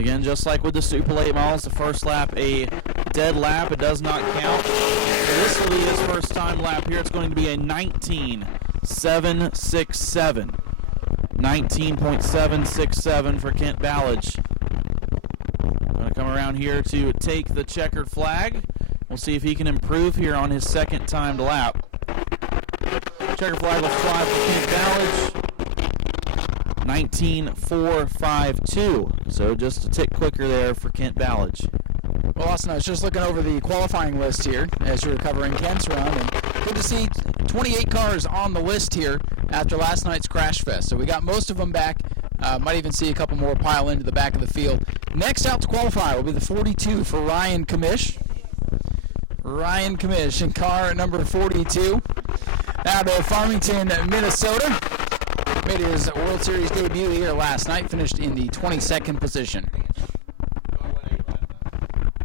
Again, just like with the Super Late models, the first lap a dead lap. It does not count. So this will be his first time lap here. It's going to be a 19.767. 19.767 for Kent Ballage. Going to come around here to take the checkered flag. We'll see if he can improve here on his second timed lap. Checkered flag will fly for Kent Ballage. 19.452. So just a tick quicker there for Kent Ballage. Well, Austin, I was just looking over the qualifying list here as you were covering Kent's run, and good to see 28 cars on the list here after last night's Crash Fest. So we got most of them back. Might even see a couple more pile into the back of the field. Next out to qualify will be the 42 for Ryan Commish. Ryan Commish in car number 42 out of Farmington, Minnesota. Made his World Series debut here last night, finished in the 22nd position.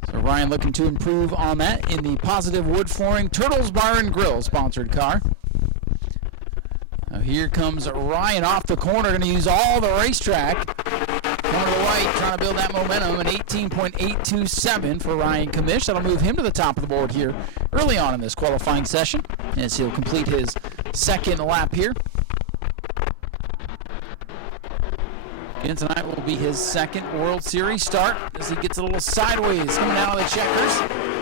So Ryan looking to improve on that in the Positive Wood Flooring Turtles Bar and Grill sponsored car. Now here comes Ryan off the corner, going to use all the racetrack. Coming to the right, trying to build that momentum, an 18.827 for Ryan Commish. That'll move him to the top of the board here early on in this qualifying session as he'll complete his second lap here. Again, tonight will be his second World Series start as he gets a little sideways coming out of the checkers.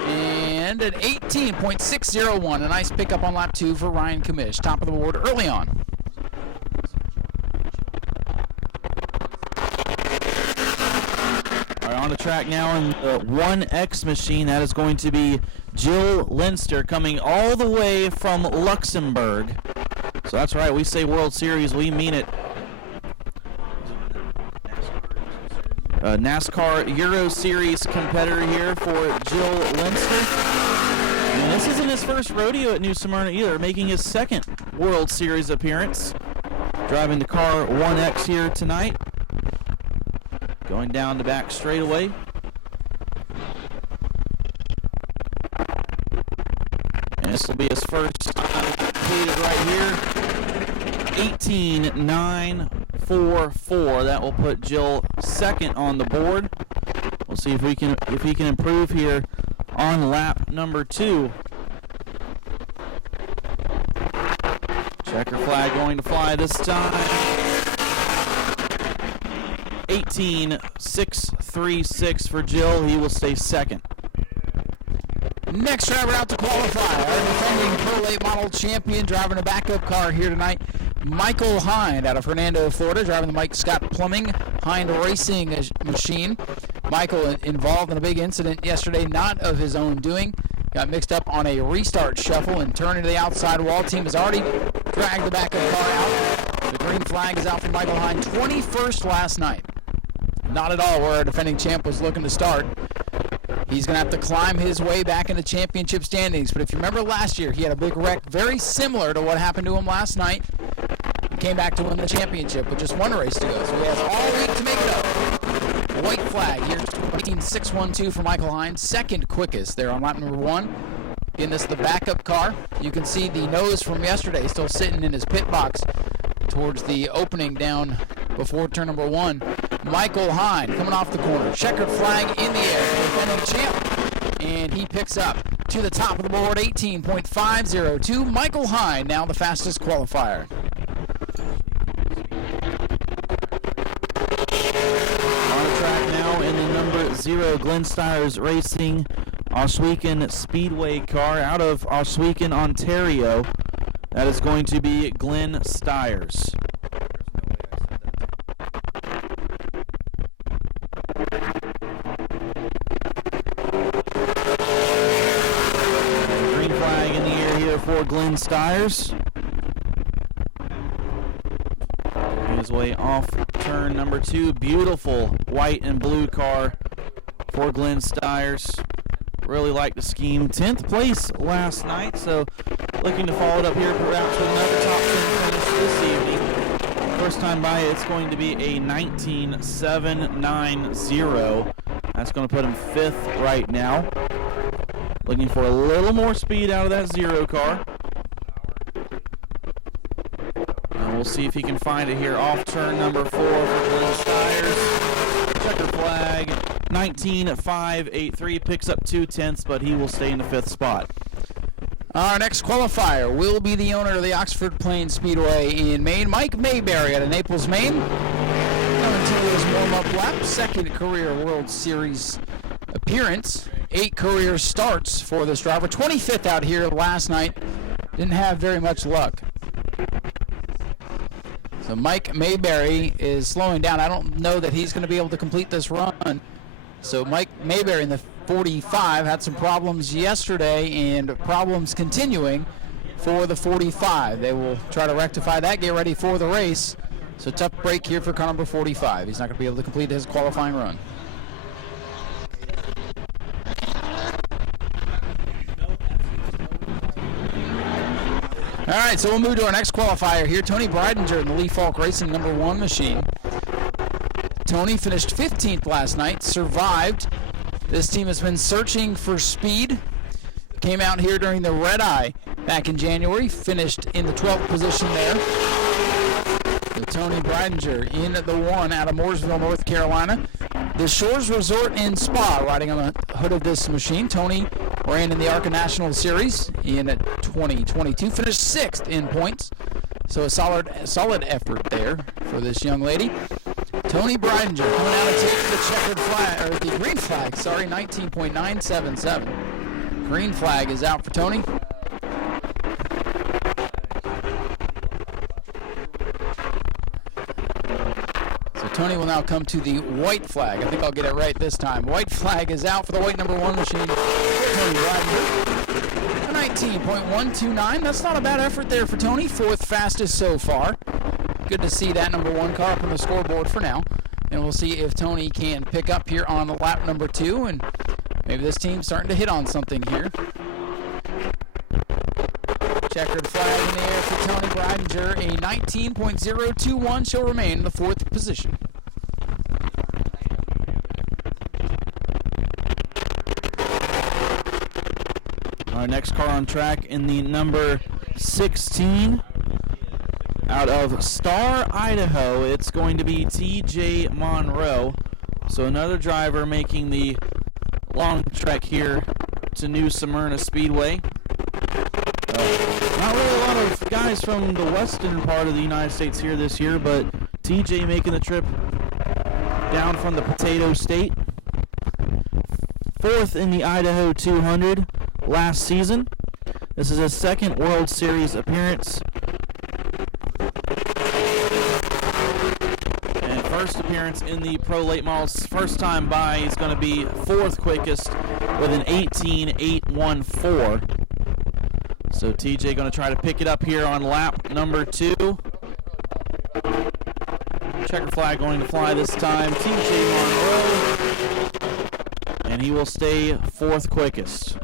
And an 18.601, a nice pickup on lap 2 for Ryan Commish, top of the board early on. All right, on the track now in the 1X machine. That is going to be Jill Linster coming all the way from Luxembourg. So that's right, we say World Series, we mean it. NASCAR Euro Series competitor here for Jill Linster. And this isn't his first rodeo at New Smyrna either, making his second World Series appearance. Driving the car 1X here tonight. Going down the back straightaway. And this will be his first time completed right here. 18.944. That will put Jill second on the board. We'll see if he can improve here on lap number 2. Checker flag going to fly this time. 18.636 for Jill. He will stay second. Next driver out to qualify, our defending Pro Late Model champion, driving a backup car here tonight, Michael Hein out of Hernando, Florida, driving the Mike Scott Plumbing Hein Racing machine. Michael involved in a big incident yesterday, not of his own doing. Got mixed up on a restart shuffle and turned into the outside wall. Team has already dragged the backup car out. The green flag is out for Michael Hein, 21st last night. Not at all where our defending champ was looking to start. He's going to have to climb his way back into championship standings. But if you remember last year, he had a big wreck very similar to what happened to him last night. He came back to win the championship with just one race to go. So he has all week to make it up. White flag here, 18.612 for Michael Hein. Second quickest there on lap number 1. Again, this is the backup car. You can see the nose from yesterday still sitting in his pit box towards the opening down before turn number 1. Michael Hein coming off the corner. Checkered flag in the air for the defending champ. And he picks up to the top of the board, 18.502. Michael Hein, now the fastest qualifier. On the track now in the number 0 Glenn Styers Racing Oswegan Speedway car out of Oswegan, Ontario. That is going to be Glenn Styers. Green flag in the air here for Glenn Styers. His way off turn number 2. Beautiful white and blue car for Glenn Styers. Really like the scheme. 10th place last night, so looking to follow it up here perhaps with another top 10 finish this evening. First time by, it's going to be a 19.790. That's going to put him 5th right now. Looking for a little more speed out of that 0 car. And we'll see if he can find it here off turn number 4 for Glenn Styers. Checker flag, 19.583, picks up 2/10, but he will stay in the 5th spot. Our next qualifier will be the owner of the Oxford Plains Speedway in Maine, Mike Mayberry out of Naples, Maine. Coming to his warm-up lap, 2nd career World Series appearance, 8 career starts for this driver, 25th out here last night. Didn't have very much luck. So Mike Mayberry is slowing down. I don't know that he's going to be able to complete this run. So Mike Mayberry in the 45 had some problems yesterday and problems continuing for the 45. They will try to rectify that, get ready for the race. So tough break here for car number 45. He's not going to be able to complete his qualifying run. All right, so we'll move to our next qualifier here. Tony Breidinger in the Lee Falk Racing number 1 machine. Tony finished 15th last night, survived. This team has been searching for speed. Came out here during the red eye back in January, finished in the 12th position there. So Tony Breidinger in the 1 out of Mooresville, North Carolina. The Shores Resort and Spa riding on the hood of this machine. Tony ran in the ARCA National Series in 2022, finished 6th in points. So a solid effort there for this young lady. Tony Breidinger coming out and taking the checkered flag, or the green flag, sorry, 19.977. Green flag is out for Tony. So Tony will now come to the white flag. I think I'll get it right this time. White flag is out for the white number 1 machine. Tony Breidinger. 19.129. That's not a bad effort there for Tony. 4th fastest so far. Good to see that number 1 car up on the scoreboard for now. And we'll see if Tony can pick up here on lap number 2. And maybe this team's starting to hit on something here. Checkered flag in the air for Tony Breidinger. A 19.021 shall remain in the 4th position. Our next car on track in the number 16 out of Star, Idaho. It's going to be TJ Monroe. So another driver making the long trek here to New Smyrna Speedway. Not really a lot of guys from the western part of the United States here this year, but TJ making the trip down from the Potato State. 4th in the Idaho 200 last season. This is his 2nd World Series appearance. And 1st appearance in the Pro Late Models. First time by, he's going to be 4th quickest with an 18.814. So TJ going to try to pick it up here on lap number 2. Checker flag going to fly this time. TJ Monroe. And he will stay 4th quickest.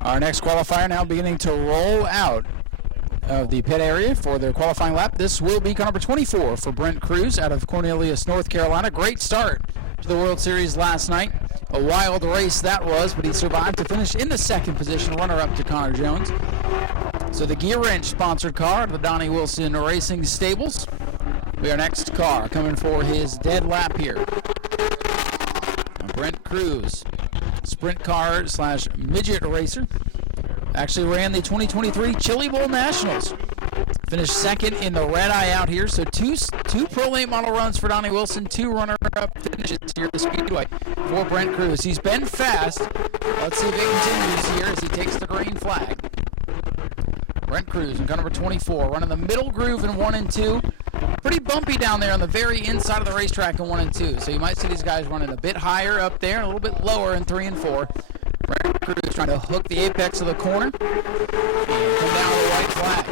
Our next qualifier now beginning to roll out of the pit area for their qualifying lap. This will be car number 24 for Brent Cruz out of Cornelius, North Carolina. Great start to the World Series last night. A wild race that was, but he survived to finish in the 2nd position, runner-up to Connor Jones. So the Gear Wrench sponsored car of the Donnie Wilson Racing Stables. Our next car coming for his dead lap here. Brent Cruz, sprint car / midget racer. Actually ran the 2023 Chili Bowl Nationals. Finished 2nd in the red eye out here. So two Pro Late Model runs for Donnie Wilson, 2 runner-up finishes here at the Speedway for Brent Cruz. He's been fast. Let's see if it continues here as he takes the green flag. Brent Cruz in car number 24, running the middle groove in 1 and 2. Pretty bumpy down there on the very inside of the racetrack in 1 and 2. So you might see these guys running a bit higher up there, a little bit lower in 3 and 4. Brent Cruz trying to hook the apex of the corner and come down with a white flag.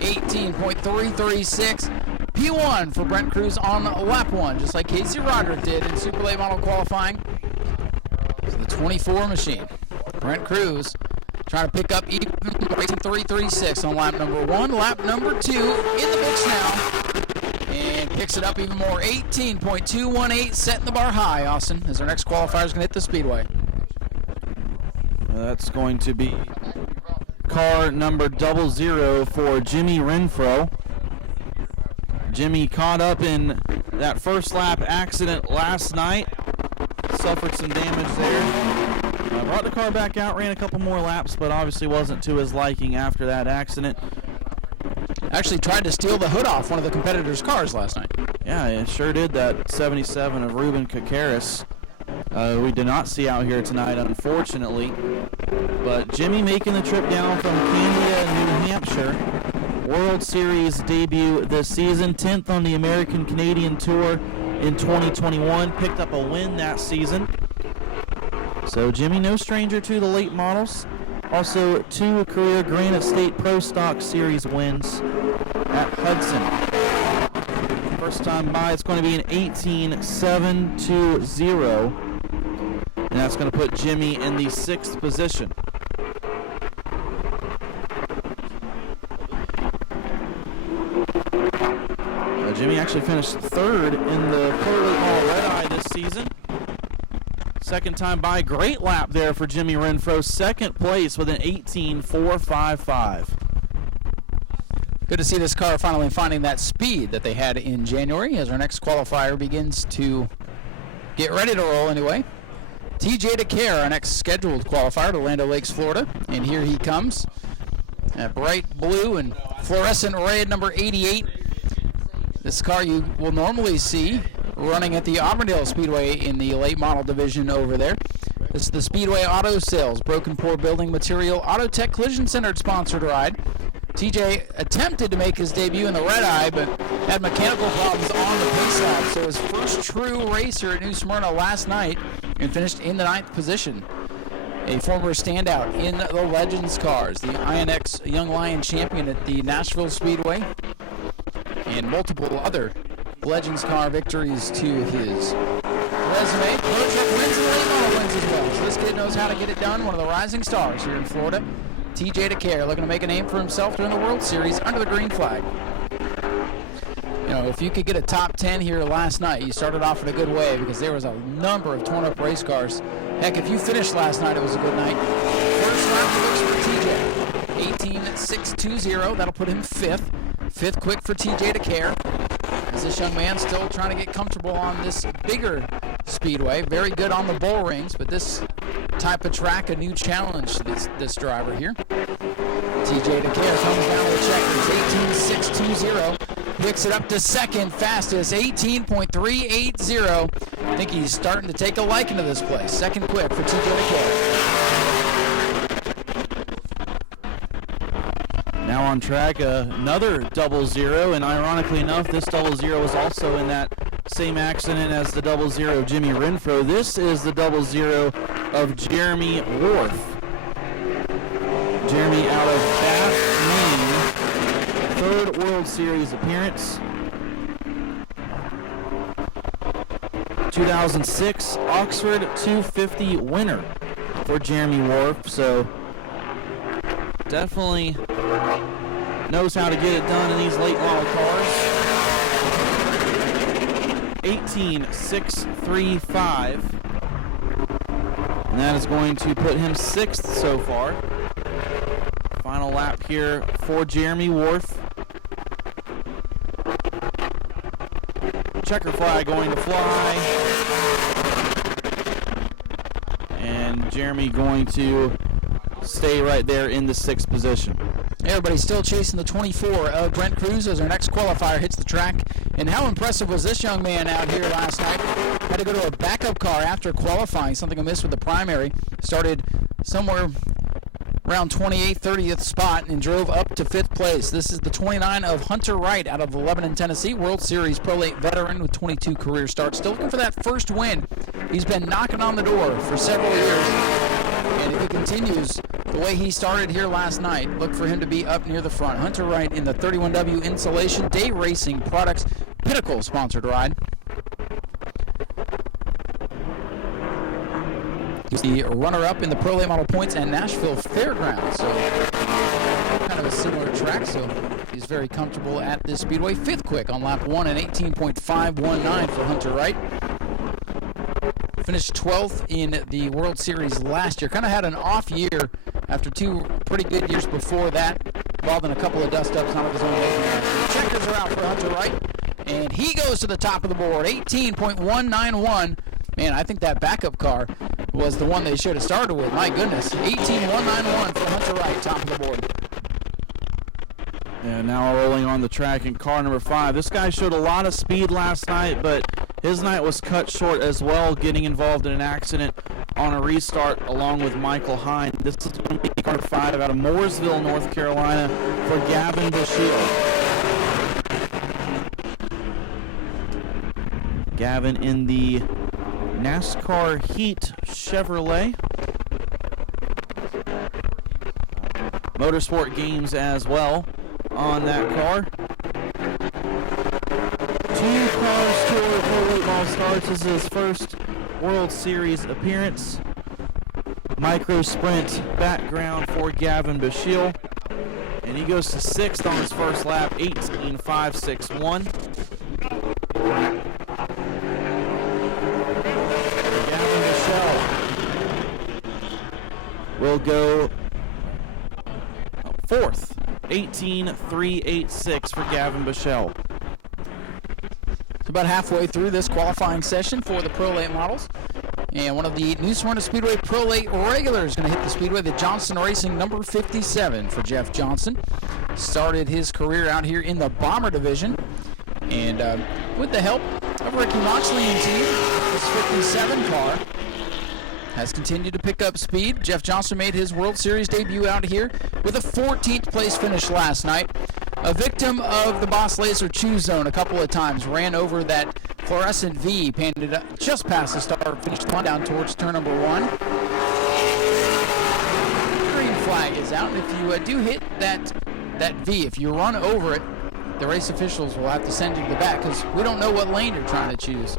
18.336. P1 for Brent Cruz on lap 1, just like Casey Roderick did in Super Late Model qualifying. So the 24 machine. Brent Cruz trying to pick up even, racing 336 on lap number 1. Lap number 2 in the books now. And picks it up even more. 18.218, setting the bar high, Austin, as our next qualifier is going to hit the Speedway. That's going to be car number 00 for Jimmy Renfro. Jimmy caught up in that first lap accident last night. Suffered some damage there. Brought the car back out, ran a couple more laps, but obviously wasn't to his liking after that accident. Actually tried to steal the hood off one of the competitors' cars last night. Yeah, it sure did. That 77 of Ruben Kakaris. We did not see out here tonight, unfortunately. But Jimmy making the trip down from Candia, New Hampshire. World Series debut this season, 10th on the American Canadian Tour in 2021. Picked up a win that season. So Jimmy, no stranger to the late models. Also, 2 career Granite State Pro Stock Series wins at Hudson. First time by, it's going to be an 18.720. And that's going to put Jimmy in the 6th position. Jimmy actually finished 3rd in the Pro Late Model Red Eye this season. Second time by, great lap there for Jimmy Renfro. 2nd place with an 18.455. Good to see this car finally finding that speed that they had in January as our next qualifier begins to get ready to roll anyway. TJ DeCare, our next scheduled qualifier to Land O'Lakes, Florida. And here he comes. That bright blue and fluorescent red number 88. This car you will normally see running at the Auburndale Speedway in the late model division over there. This is the Speedway Auto Sales, Broken Pour Building Material, Auto Tech Collision Centered sponsored ride. TJ attempted to make his debut in the red eye, but had mechanical problems on the pace lap. So his first true racer at New Smyrna last night and finished in the 9th position. A former standout in the Legends cars, the INX Young Lion champion at the Nashville Speedway, and multiple other Legends car victories to his resume. Pro Truck wins and late model wins as well. So this kid knows how to get it done. One of the rising stars here in Florida. TJ DeCare looking to make a name for himself during the World Series under the green flag. You know, if you could get a top 10 here last night, you started off in a good way because there was a number of torn up race cars. Heck, if you finished last night, it was a good night. First lap looks for TJ. 18.620. That'll put him 5th. 5th quick for TJ DeCare. As this young man still trying to get comfortable on this bigger speedway. Very good on the bull rings, but this type of track, a new challenge to this driver here. TJ DeCare comes down with a checkers, 18.620. Picks it up to 2nd, fastest, 18.380. I think he's starting to take a liking to this place. 2nd quick for TJ DeCare. Now on track, another 00, and ironically enough, this 00 was also in that same accident as the 00 Jimmy Renfro. This is the 00 of Jeremy Wharf. Jeremy out of Bath, Maine. 3rd World Series appearance. 2006 Oxford 250 winner for Jeremy Wharf. So definitely knows how to get it done in these late model cars. 18.635. And that is going to put him 6th so far. Final lap here for Jeremy Wharf. Checker flag going to fly. And Jeremy going to stay right there in the 6th position. Everybody's still chasing the 24 of Brent Cruz as our next qualifier hits the track. And how impressive was this young man out here last night? Had to go to a backup car after qualifying, something amiss with the primary. Started somewhere around 28th, 30th spot and drove up to 5th place. This is the 29 of Hunter Wright out of Lebanon, Tennessee, World Series Pro Late veteran with 22 career starts. Still looking for that first win. He's been knocking on the door for several years. And if he continues the way he started here last night, look for him to be up near the front. Hunter Wright in the 31W Insulation Day Racing Products Pinnacle sponsored ride. He's the runner-up in the Pro Late Model Points and Nashville Fairgrounds. So kind of a similar track, so he's very comfortable at this speedway. 5th quick on lap 1 and 18.519 for Hunter Wright. Finished 12th in the World Series last year. Kind of had an off year after 2 pretty good years before that, involved in a couple of dust-ups, not of his own making. Checkers are out for Hunter Wright, and he goes to the top of the board, 18.191. Man, I think that backup car was the one they should have started with. My goodness, 18.191 for Hunter Wright, top of the board. And now rolling on the track in car number 5. This guy showed a lot of speed last night, but his night was cut short as well, getting involved in an accident on a restart along with Michael Hein. This is going to be car 5 out of Mooresville, North Carolina for Gavin Basheel. Gavin in the NASCAR Heat Chevrolet. Motorsport Games as well on that car. 2 cars tour for late model starts. This is his first World Series appearance. Micro sprint background for Gavin Basheel. And he goes to 6th on his first lap, 18.561. Gavin Basheel will go 4th, 18.386 for Gavin Basheel. It's about halfway through this qualifying session for the Pro Late models. And one of the New Smyrna Speedway Pro Late regulars is going to hit the Speedway, the Johnson Racing number 57 for Jeff Johnson. Started his career out here in the Bomber Division. And with the help of Ricky Moxley and team, this 57 car has continued to pick up speed. Jeff Johnson made his World Series debut out here with a 14th place finish last night. A victim of the Boss Laser Chew Zone a couple of times. Ran over that fluorescent V, painted up just past the start, finished on down towards turn number 1. Green flag is out, and if you do hit that V, if you run over it, the race officials will have to send you to the back because we don't know what lane you're trying to choose.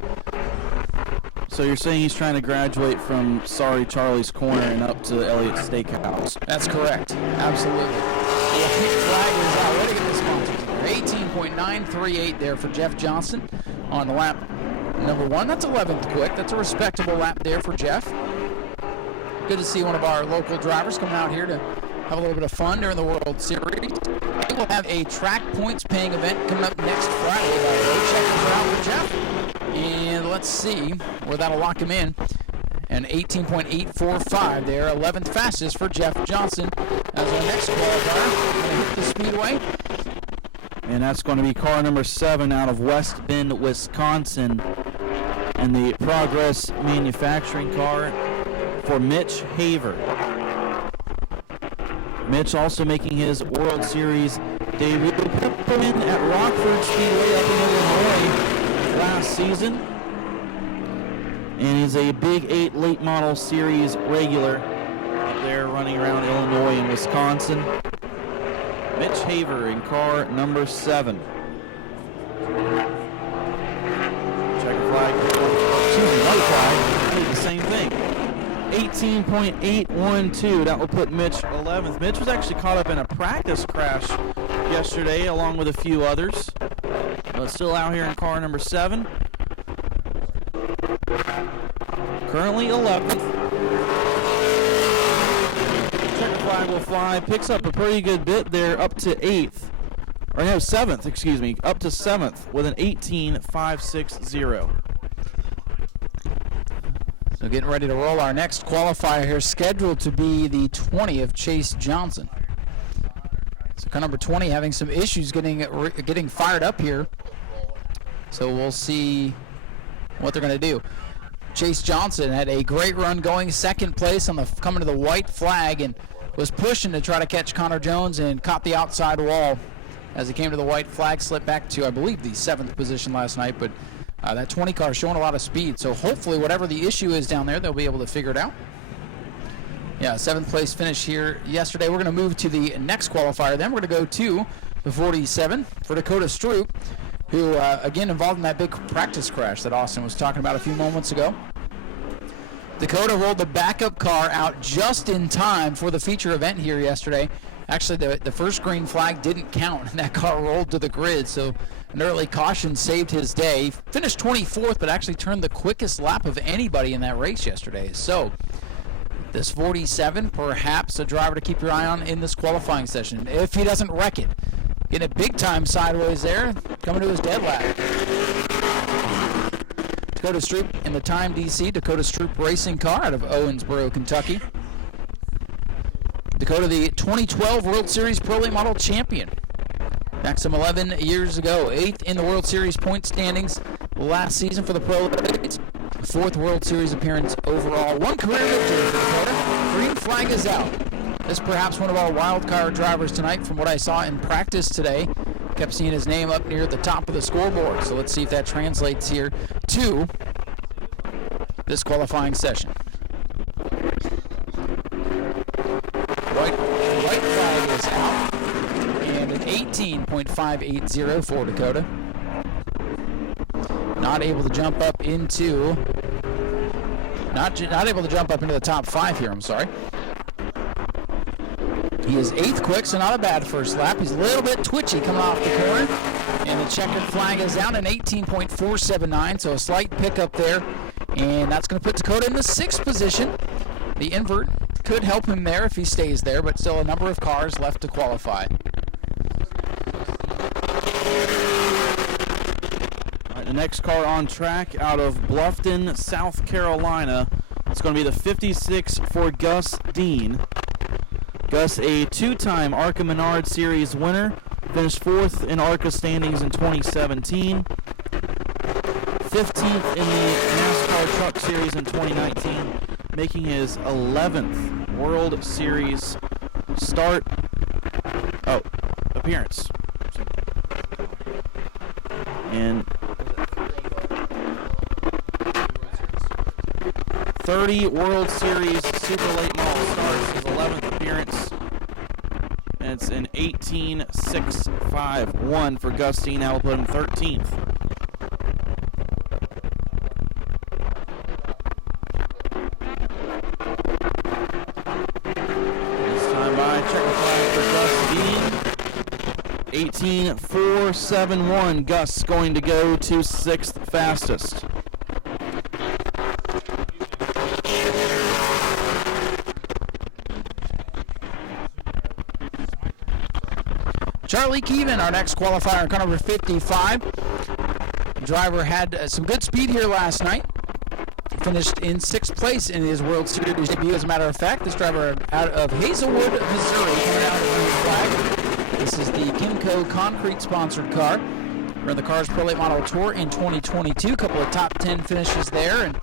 So you're saying he's trying to graduate from Sorry Charlie's Corner and up to Elliott's Steakhouse? That's correct. Absolutely. The pink flag is out. Ready to get the sponsors here. 18.938 there for Jeff Johnson on lap number 1. That's 11th quick. That's a respectable lap there for Jeff. Good to see one of our local drivers coming out here to have a little bit of fun during the World Series. We will have a track points paying event coming up next Friday. Checkers are out for Jeff. And let's see where that'll lock him in. And 18.845 there, 11th fastest for Jeff Johnson as our next qualifier. Going to hit the Speedway. And that's going to be car number 7 out of West Bend, Wisconsin. And the Progress Manufacturing car for Mitch Haver. Mitch also making his World Series debut. Put in at Rockford Speedway up in Illinois last season, and he's a Big 8 late model series regular up there running around Illinois and Wisconsin. Mitch Haver in car number 7. Checker flag. Excuse me, white flag. I did the same thing. 18.812. That will put Mitch 11th. Mitch was actually caught up in a practice crash yesterday along with a few others. But still out here in car number 7. Currently 11th. Checker flag will fly. Picks up a pretty good bit there up to 8th. Or no, 7th, excuse me. Up to 7th with an 18.560. So getting ready to roll our next qualifier here, scheduled to be the 20 of Chase Johnson. So car number 20 having some issues getting fired up here. So we'll see what they're going to do. Chase Johnson had a great run going second place on the coming to the white flag and was pushing to try to catch Connor Jones and caught the outside wall as he came to the white flag, slipped back to, I believe, the 7th position last night. But that 20 car showing a lot of speed. So hopefully whatever the issue is down there, they'll be able to figure it out. Yeah, 7th place finish here yesterday. We're going to move to the next qualifier. Then we're going to go to the 47 for Dakota Stroop, who, again, involved in that big practice crash that Austin was talking about a few moments ago. Dakota rolled the backup car out just in time for the feature event here yesterday. Actually, the first green flag didn't count, and that car rolled to the grid, so an early caution saved his day. He finished 24th, but actually turned the quickest lap of anybody in that race yesterday. So This 47, perhaps a driver to keep your eye on in this qualifying session, if he doesn't wreck it. Getting it big time sideways there, coming to his dead lap. Dakota Stroop in the Time DC, Dakota Stroop racing car out of Owensboro, Kentucky. Dakota, the 2012 World Series Pro Late Model champion. Back some 11 years ago, 8th in the World Series point standings last season for the Pro Late. 4th World Series appearance overall. 1 career victory for Dakota. Green flag is out. This perhaps one of our wild card drivers tonight from what I saw in practice today. Kept seeing his name up near the top of the scoreboard. So let's see if that translates here to this qualifying session. White flag is out. And an 18.580 for Dakota. Not able to jump up into not able to jump up into the top 5 here, I'm sorry. He is 8th quick, so not a bad first lap. He's a little bit twitchy coming off the corner. And the checkered flag is out, an 18.479, so a slight pickup there. And that's going to put Dakota in the 6th position. The invert could help him there if he stays there, but still a number of cars left to qualify. The next car on track out of Bluffton, South Carolina. It's going to be the 56 for Gus Dean. Gus, a 2-time ARCA Menard Series winner, finished 4th in ARCA standings in 2017, 15th in the NASCAR Truck Series in 2019, making his 11th World Series appearance. And 30 World Series Super Late Model starts, his 11th appearance. And it's an 18.651 for Gus Dean. That will put him 13th. This time by checkered flag for Gus Dean. 18.471. Gus going to go to 6th fastest. Charlie Keevan, our next qualifier, car number 55. The driver had some good speed here last night. Finished in 6th place in his World Series debut. As a matter of fact, this driver out of Hazelwood, Missouri, coming out of the green flag. This is the Kimco Concrete sponsored car. Ran the Cars Pro Late Model Tour in 2022. A couple of top 10 finishes there, and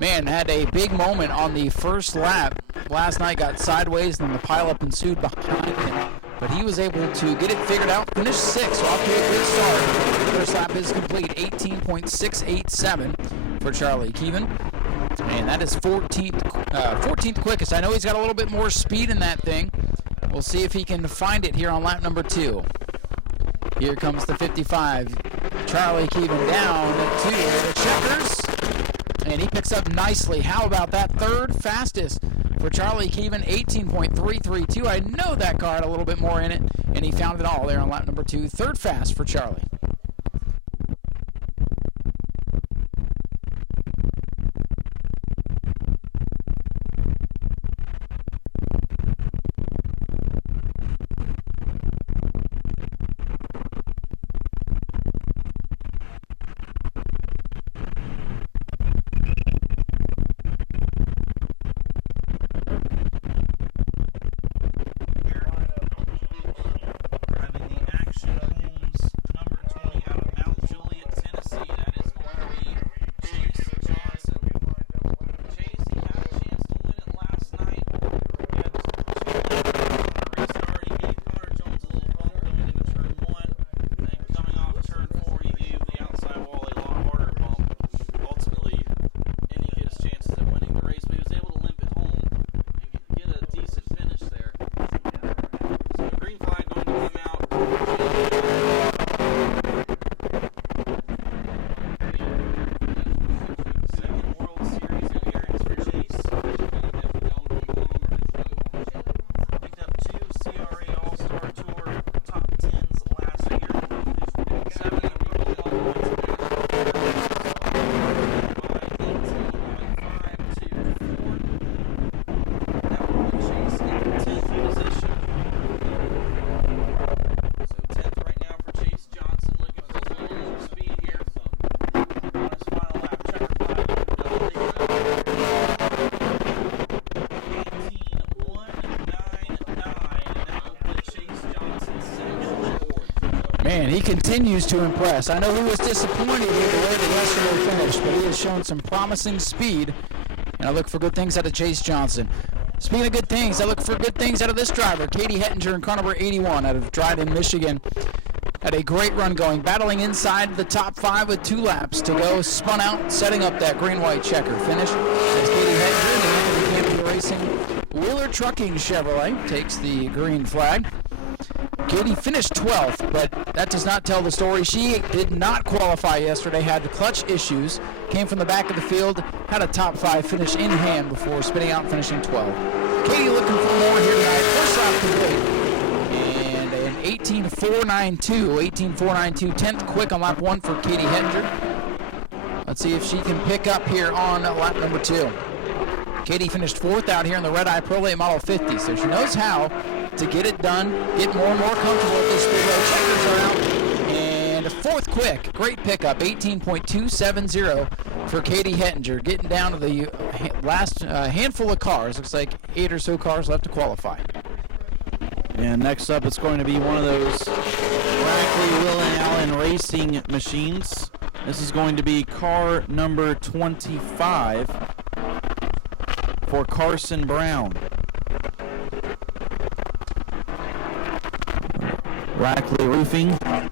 man, had a big moment on the first lap. Last night got sideways, and then the pileup ensued behind him. But he was able to get it figured out, finish 6th, so off to a good start. The first lap is complete, 18.687 for Charlie Keevan. And that is 14th quickest. I know he's got a little bit more speed in that thing. We'll see if he can find it here on lap number 2. Here comes the 55. Charlie Keevan down to the checkers. And he picks up nicely. How about that 3rd fastest for Charlie Keevan, 18.332. I know that car had a little bit more in it, and he found it all there on lap number 2. 3rd fast for Charlie. Driving the Action Homes number And he continues to impress. I know he was disappointed with the way the rest of them finished, but he has shown some promising speed. And I look for good things out of Chase Johnson. Speaking of good things, I look for good things out of this driver, Katie Hettinger in car number 81 out of Dryden, Michigan. Had a great run going, battling inside the top 5 with 2 laps to go. Spun out, setting up that green-white checker finish. As Katie Hettinger, the Campbell Racing Wheeler Trucking Chevrolet, takes the green flag. Katie finished 12th, but that does not tell the story. She did not qualify yesterday, had clutch issues, came from the back of the field, had a top 5 finish in hand before spinning out and finishing 12. Katie looking for more here tonight. First lap complete. And an 18.492, 10th quick on lap 1 for Katie Hettinger. Let's see if she can pick up here on lap number 2. Katie finished 4th out here in the red-eye Pro Late Model 50, so she knows how to get it done, get more and more comfortable with this Speedway. Checkers are out, and 4th quick, great pickup, 18.270 for Katie Hettinger, getting down to the last handful of cars. Looks like 8 or so cars left to qualify. And next up, it's going to be one of those Brackley Will and Allen racing machines. This is going to be car number 25 for Carson Brown. Brackley Roofing, Pay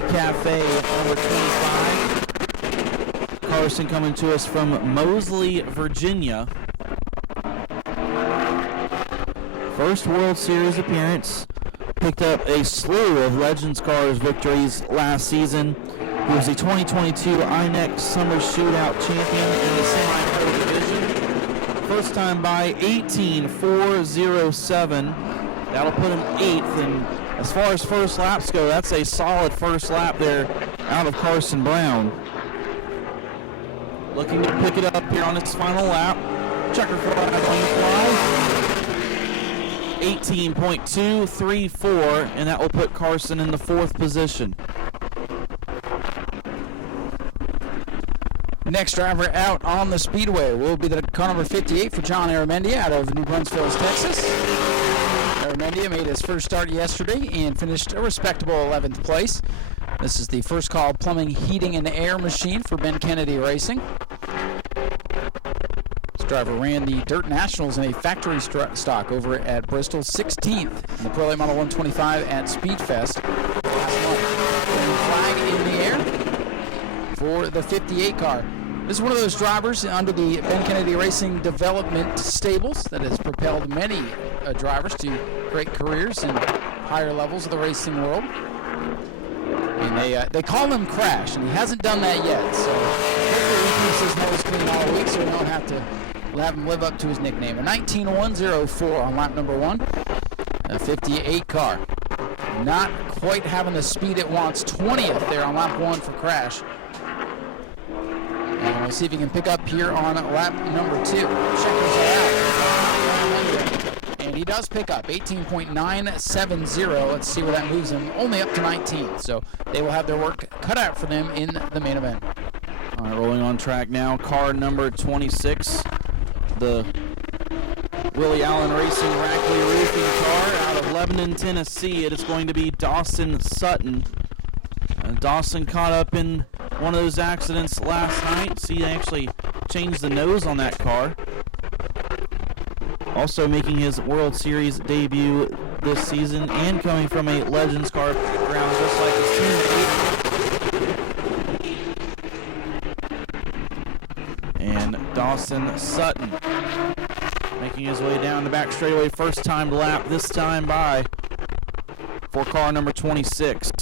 Cafe number 25. Carson coming to us from Moseley, Virginia. First World Series appearance. Picked up a slew of Legends Cars victories last season. He was the 2022 INEX Summer Shootout champion in the semi-pro division. First time by 18.407. That'll put him 8th, and as far as first laps go, that's a solid first lap there out of Carson Brown. Looking to pick it up here on its final lap. Checker flag on the fly. 18.234, and that will put Carson in the 4th position. Next driver out on the Speedway will be the car number 58 for John Aramendia out of New Braunfels, Texas. Aramendia made his first start yesterday and finished a respectable 11th place. This is the first call plumbing, heating, and air machine for Ben Kennedy Racing. This driver ran the Dirt Nationals in a factory stock over at Bristol, 16th in the Pro Late Model 125 at Speedfest last month. Flag in the air for the 58 car. This is one of those drivers under the Ben Kennedy Racing development stables that has propelled many drivers to great careers in higher levels of the racing world. And they call him Crash, and he hasn't done that yet. So hopefully he keeps his nose clean all week, so we don't have to have him live up to his nickname. A 19.104 on lap number 1, a 58 car. Not quite having the speed it wants. 20th there on lap 1 for Crash. And we'll see if he can pick up here on lap number 2. Checkers are out. And he does pick up 18.970. Let's see where that moves him. Only up to 19th. So they will have their work cut out for them in the main event. All right, rolling on track now. Car number 26. The Willie Allen Racing Brackley Roofing car out of Lebanon, Tennessee. It is going to be Dawson Sutton. Dawson caught up in one of those accidents last night. See, they actually changed the nose on that car. Also making his World Series debut this season and coming from a Legends car background just like his teammate. And Dawson Sutton making his way down the back straightaway. First time lap, this time by for car number 26.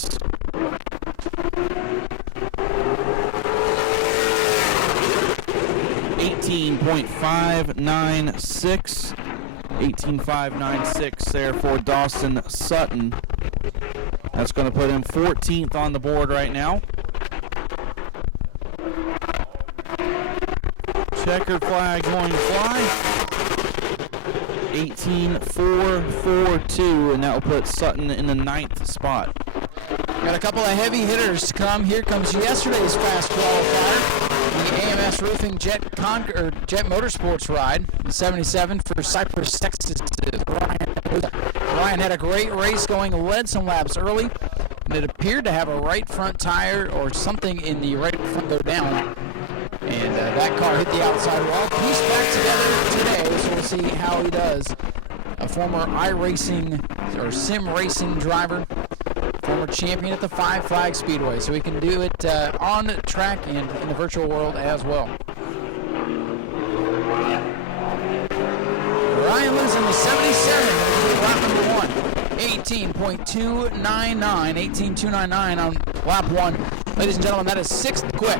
18.596 there for Dawson Sutton. That's going to put him 14th on the board right now. Checkered flag going to fly. 18.442, and that will put Sutton in the 9th spot. Got a couple of heavy hitters to come. Here comes yesterday's fast qualifier. The AMS Roofing Jet Motorsports ride, the 77 for Cypress, Texas, is Ryan Ryan had a great race going, led some laps early, and it appeared to have a right front tire or something in the right front go down. And that car hit the outside wall. Pieced back together today, so we'll see how he does. A former iRacing or sim racing driver, former champion at the Five Flag Speedway, so he can do it on track and in the virtual world as well. Ryan losing the 77, lap number 1. 18.299, 18.299 on lap 1. Ladies and gentlemen, that is 6th quick.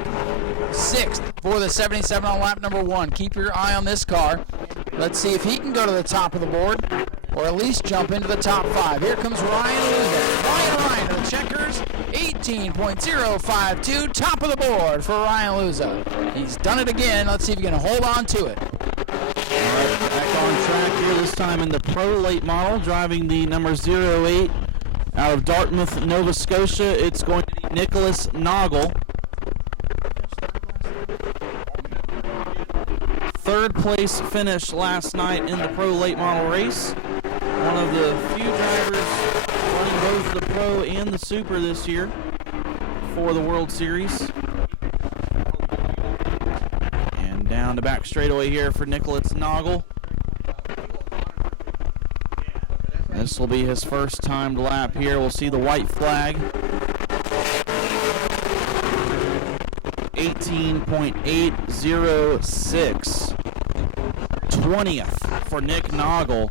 6th for the 77 on lap number 1. Keep your eye on this car. Let's see if he can go to the top of the board, or at least jump into the top 5. Here comes Ryan Luza. Ryan to the checkers. 18.052, top of the board for Ryan Luza. He's done it again. Let's see if he can hold on to it. All right, back on track here, this time in the Pro Late Model, driving the number 08 out of Dartmouth, Nova Scotia. It's going to be Nicholas Noggle. 3rd place finish last night in the Pro Late Model race. One of the few drivers running both the Pro and the Super this year for the World Series. And down the back straightaway here for Nicholas Noggle. This will be his first timed lap here. We'll see the white flag. 18.806. 20th for Nick Noggle.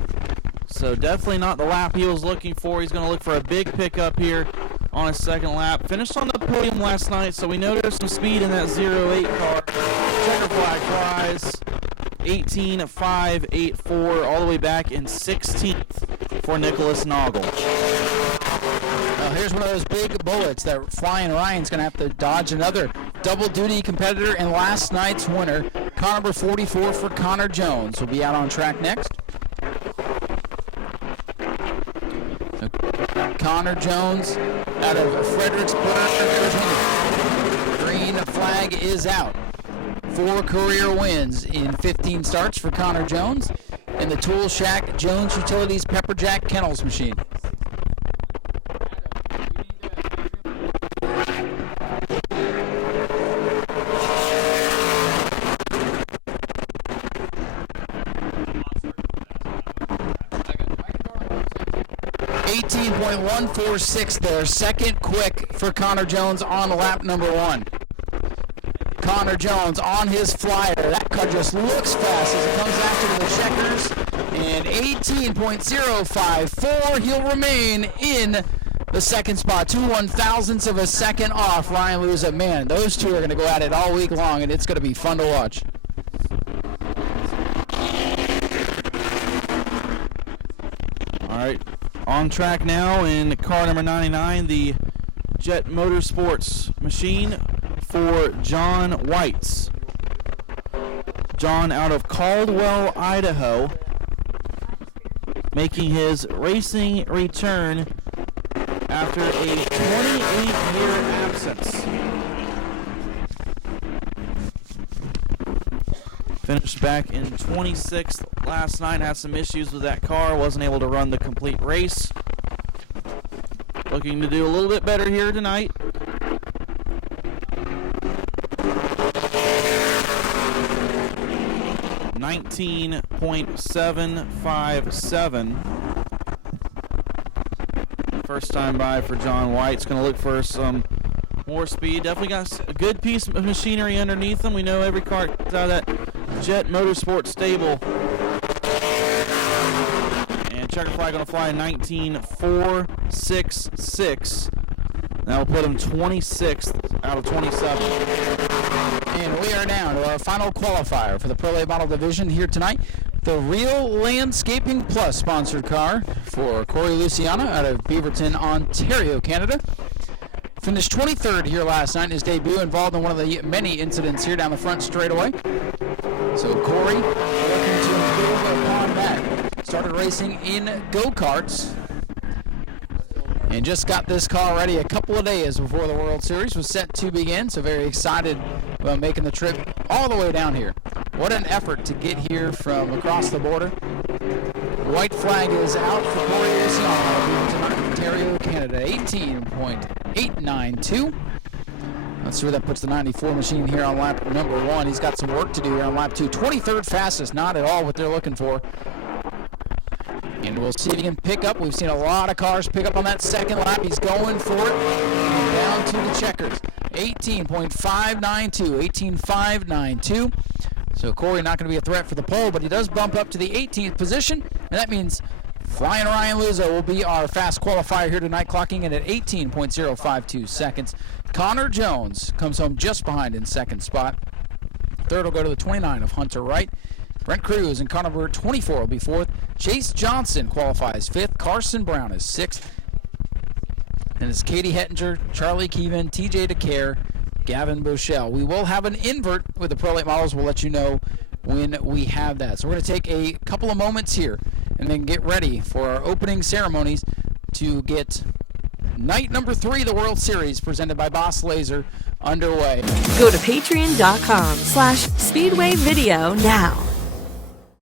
So definitely not the lap he was looking for. He's going to look for a big pickup here on his second lap. Finished on the podium last night, so we know there's some speed in that 08 car. Checker flag flies. 18.584 all the way back in 16th for Nicholas Noggle. Well, here's one of those big bullets that Flying Ryan's going to have to dodge. Another double-duty competitor and last night's winner, car number 44 for Connor Jones, will be out on track next. So, Connor Jones out of Fredericksburg, Virginia. Green flag is out. 4 career wins in 15 starts for Connor Jones in the Tool Shack Jones Utilities Pepperjack Kennels machine. .146 there, second quick for Connor Jones on lap number 1. Connor Jones on his flyer. That car just looks fast as it comes after the checkers. And 18.054, he'll remain in the second spot. 2 1/1000ths of a second off Ryan Luza. Man, those two are going to go at it all week long, and it's going to be fun to watch. All right. On track now in car number 99, the Jet Motorsports machine for John Whites. John out of Caldwell, Idaho, making his racing return after a 28-year absence. Finished back in 26th last night, had some issues with that car, wasn't able to run the complete race. Looking to do a little bit better here tonight. .757. First time by for John White. Going to look for some more speed. Definitely got a good piece of machinery underneath him. We know every car out of that Jet Motorsports stable. And checker flag going to fly 19.466. That will put him 26th out of 27. And we are down to our final qualifier for the Pro Late Model Division here tonight. The Real Landscaping Plus sponsored car for Corey Luciana out of Beaverton, Ontario, Canada. Finished 23rd here last night in his debut, involved in one of the many incidents here down the front straightaway. So Corey looking to improve upon that. Started racing in go-karts and just got this car ready a couple of days before the World Series was set to begin. So very excited about making the trip all the way down here. What an effort to get here from across the border. White flag is out for Corey Luciano, Ontario, Canada, 18.892. Let's see where that puts the 94 machine here on lap number 1. He's got some work to do here on lap 2. 23rd fastest, not at all what they're looking for. And we'll see if he can pick up. We've seen a lot of cars pick up on that second lap. He's going for it. And down to the checkers. 18.592. 18.592. So Corey not going to be a threat for the pole, but he does bump up to the 18th position. And that means Flying Ryan Luzo will be our fast qualifier here tonight, clocking in at 18.052 seconds. Connor Jones comes home just behind in second spot. Third will go to the 29 of Hunter Wright. Brent Cruz and Connor 24 will be fourth. Chase Johnson qualifies fifth. Carson Brown is sixth. And it's Katie Hettinger, Charlie Keevan, TJ DeCare, Gavin Basheel. We will have an invert with the Pro Late models. We'll let you know when we have that. So we're going to take a couple of moments here and then get ready for our opening ceremonies to get night number 3 of the World Series presented by Boss Laser underway. Go to patreon.com/Speedway Video now.